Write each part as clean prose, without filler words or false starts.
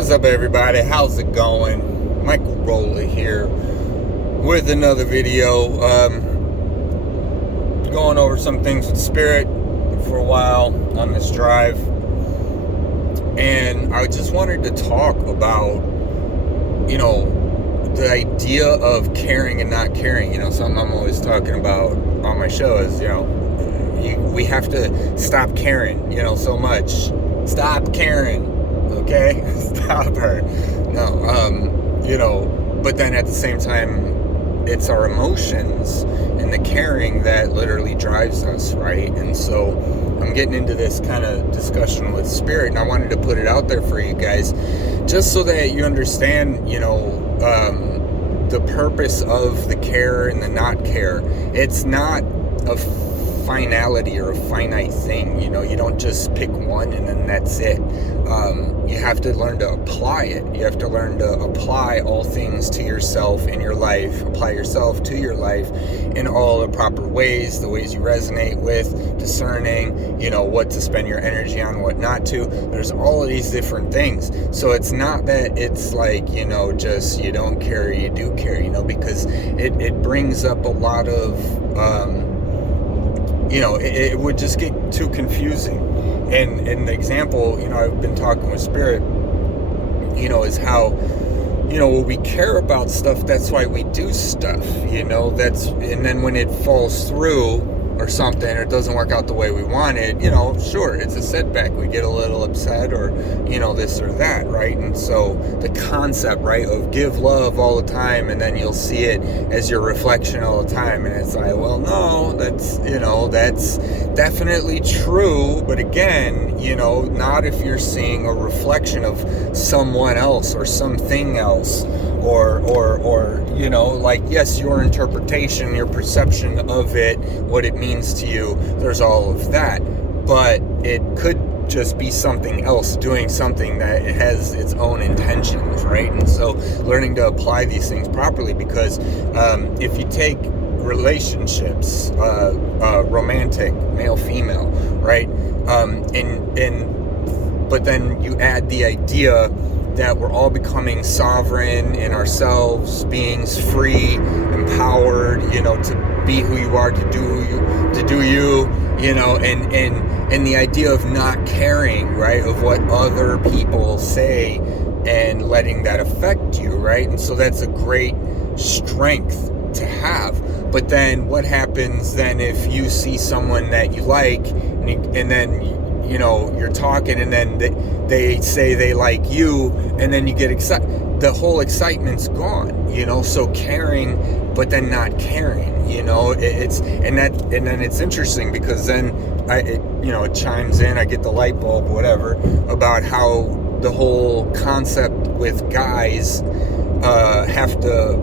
What's up, everybody? How's it going? Michael Rolla here with another video. Going over some things with Spirit for a while on this drive, and I just wanted to talk about, the idea of caring and not caring. Something I'm always talking about on my show is, we have to stop caring, so much. Stop caring. Okay, stop her. No, but then at the same time, it's our emotions and the caring that literally drives us, right? And so I'm getting into this kind of discussion with Spirit, and I wanted to put it out there for you guys, just so that you understand, the purpose of the care and the not care. It's not a finality or a finite thing. You don't just pick one and then that's it. You have to learn to apply it. You have to learn to apply all things to yourself in your life, apply yourself to your life in all the proper ways, the ways you resonate with, discerning, what to spend your energy on, what not to. There's all of these different things. So it's not that it's like, just you don't care, you do care, because it brings up a lot of, it would just get too confusing. And the example, I've been talking with Spirit, is how, when we care about stuff, that's why we do stuff, and then when it falls through or something, or it doesn't work out the way we wanted, sure, it's a setback. We get a little upset or, this or that, right? And so the concept, right, of give love all the time, and then you'll see it as your reflection all the time. And it's like, well, no, that's definitely true. But again, not if you're seeing a reflection of someone else or something else. Or yes, your interpretation, your perception of it, what it means to you, there's all of that. But it could just be something else doing something that has its own intentions, right? And so learning to apply these things properly, because if you take relationships, romantic, male, female, right? But then you add the idea that we're all becoming sovereign in ourselves, beings free, empowered, to be who you are, to do you, and the idea of not caring, right, of what other people say and letting that affect you, right? And so that's a great strength to have. But then what happens then if you see someone that you like, and then you're talking, and then they say they like you, and then you get excited. The whole excitement's gone, so caring, but then not caring, and then it's interesting, because then it chimes in, I get the light bulb, whatever, about how the whole concept with guys have to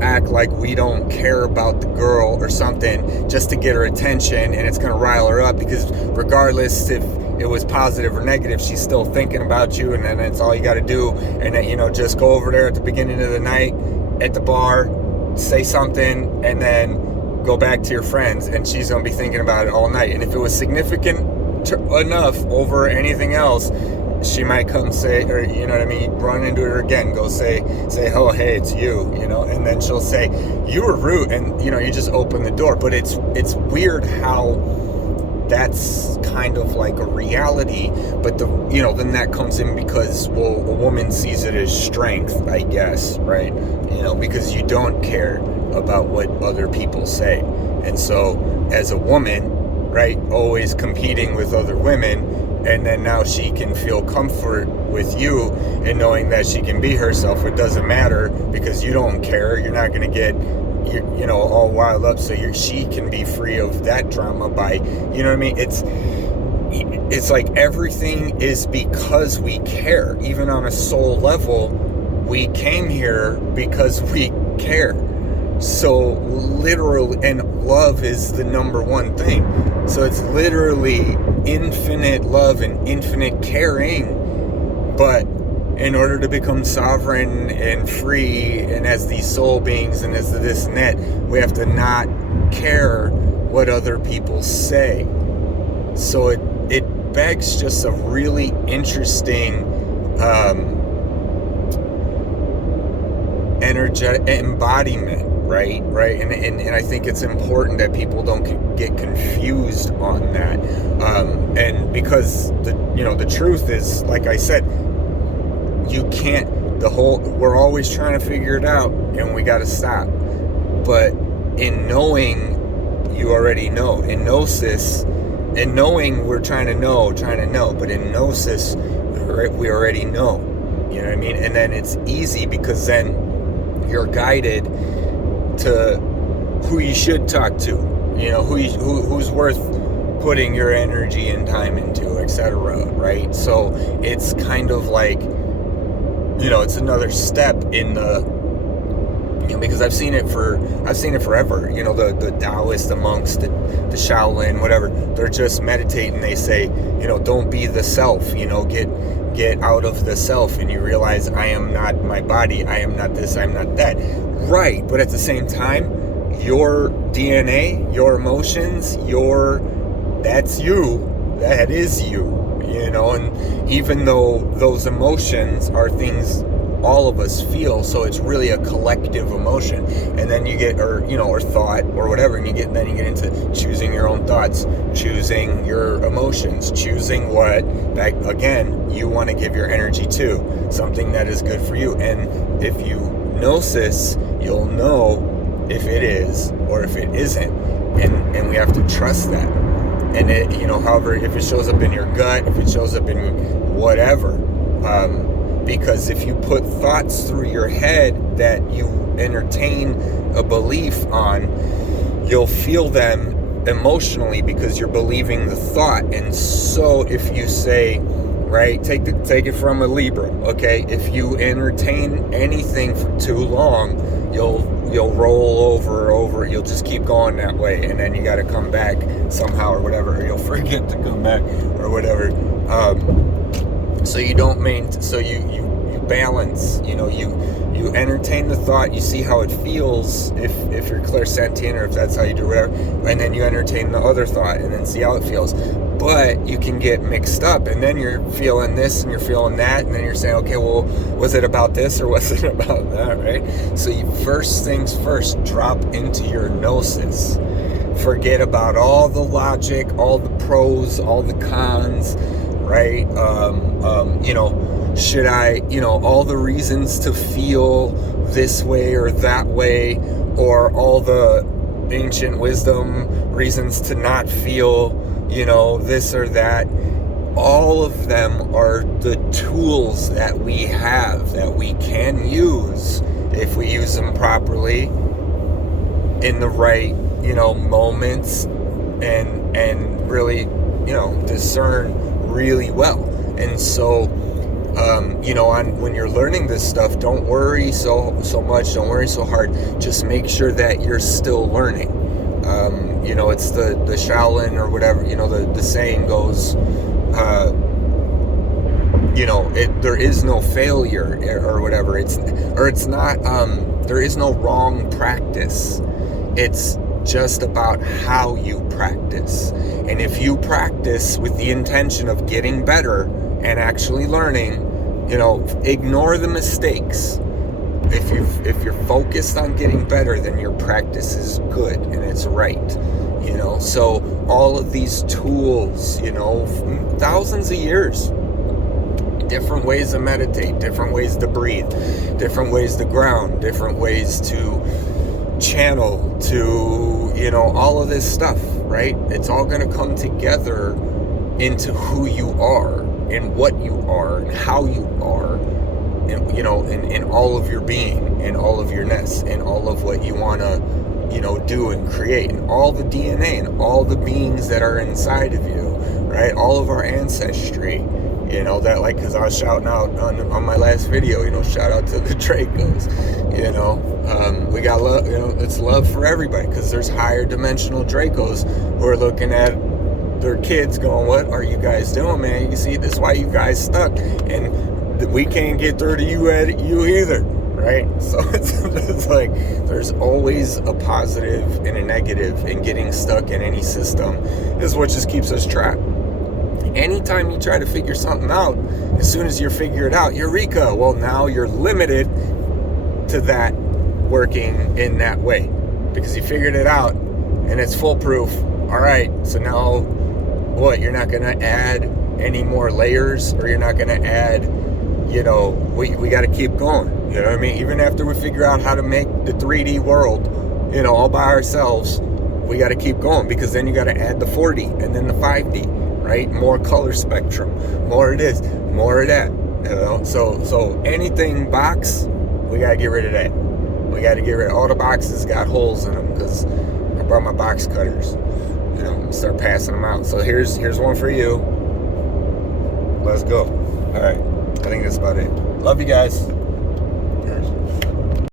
act like we don't care about the girl or something just to get her attention, and it's going to rile her up, because regardless if it was positive or negative, she's still thinking about you, and then that's all you got to do. And then just go over there at the beginning of the night at the bar, say something, and then go back to your friends, and she's going to be thinking about it all night. And if it was significant enough over anything else, she might come say, or run into her again, go say, oh, hey, it's you, and then she'll say, you were rude, and you just open the door. But it's weird how that's kind of like a reality, but then that comes in because, well, a woman sees it as strength, I guess, right? Because you don't care about what other people say. And so as a woman, right, always competing with other women, and then now she can feel comfort with you and knowing that she can be herself. It doesn't matter, because you don't care. You're not going to get, all wild up. So she can be free of that drama by, It's like everything is because we care. Even on a soul level, we came here because we care. So literally, and love is the number one thing. So it's literally infinite love and infinite caring. But in order to become sovereign and free, and as these soul beings, and as this and that, we have to not care what other people say. So it begs just a really interesting energetic embodiment, right? And I think it's important that people don't get confused on that, and because the truth is, like I said, you can't, we're always trying to figure it out, and we got to stop. But in knowing, you already know. In gnosis, in knowing, we're trying to know, but in gnosis, we already know. You know what I mean? And then it's easy, because then you're guided to who you should talk to, who's worth putting your energy and time into, etc. Right? So it's kind of like, it's another step in the, because I've seen it forever. The Taoists, the monks, the Shaolin, whatever, they're just meditating. They say, don't be the self, get out of the self, and you realize, I am not my body, I am not this, I'm not that. Right, but at the same time, your DNA, your emotions, that's you, that is you, and even though those emotions are things all of us feel, so it's really a collective emotion. And then you get, or thought, or whatever, and then you get into choosing your own thoughts, choosing your emotions, choosing what, that, again, you want to give your energy to, something that is good for you. And if you gnosis, you'll know if it is or if it isn't, and we have to trust that. And it, however, if it shows up in your gut, if it shows up in whatever, because if you put thoughts through your head that you entertain a belief on, you'll feel them emotionally because you're believing the thought. And so if you say, right, take it from a Libra, okay, if you entertain anything for too long, you'll roll over, you'll just keep going that way, and then you got to come back somehow or whatever, or you'll forget to come back or whatever. So you don't so you balance, you entertain the thought, you see how it feels, if you're clairsentient, or if that's how you do whatever, and then you entertain the other thought and then see how it feels. But you can get mixed up, and then you're feeling this and you're feeling that, and then you're saying, okay, well, was it about this or was it about that, right? So you, first things first, drop into your gnosis. Forget about all the logic, all the pros, all the cons, right? Should I, all the reasons to feel this way or that way, or all the ancient wisdom reasons to not feel, this or that. All of them are the tools that we have, that we can use if we use them properly in the right, moments, and really, discern really well. And so, when you're learning this stuff, don't worry so much, don't worry so hard. Just make sure that you're still learning. It's the Shaolin or whatever, the saying goes, there is no failure or whatever. It's not, there is no wrong practice. It's just about how you practice. And if you practice with the intention of getting better and actually learning, ignore the mistakes. If you're focused on getting better, then your practice is good and it's right. So all of these tools, thousands of years, different ways to meditate, different ways to breathe, different ways to ground, different ways to channel, to, all of this stuff, right? It's all going to come together into who you are and what you are and how you are, and, in all of your being and all of your ness and all of what you want to, do and create, and all the DNA and all the beings that are inside of you, right? All of our ancestry, that, like, because I was shouting out on my last video, shout out to the Dracos, we got love, it's love for everybody, because there's higher dimensional Dracos who are looking at their kids going, what are you guys doing, man? You see, this is why you guys stuck, and we can't get through to you either, right? So it's like, there's always a positive and a negative, and getting stuck in any system is what just keeps us trapped. Anytime you try to figure something out, as soon as you figure it out, eureka, well, now you're limited to that working in that way, because he figured it out and it's foolproof. All right, so now what? You're not going to add any more layers, or you're not going to add, we got to keep going. You know what I mean? Even after we figure out how to make the 3D world, all by ourselves, we got to keep going, because then you got to add the 4D and then the 5D, right? More color spectrum, more of this, more of that. So anything box, we got to get rid of that. We got to get rid of all the boxes got holes in them, because I brought my box cutters, start passing them out. So here's one for you. Let's go. All right, I think that's about it. Love you guys.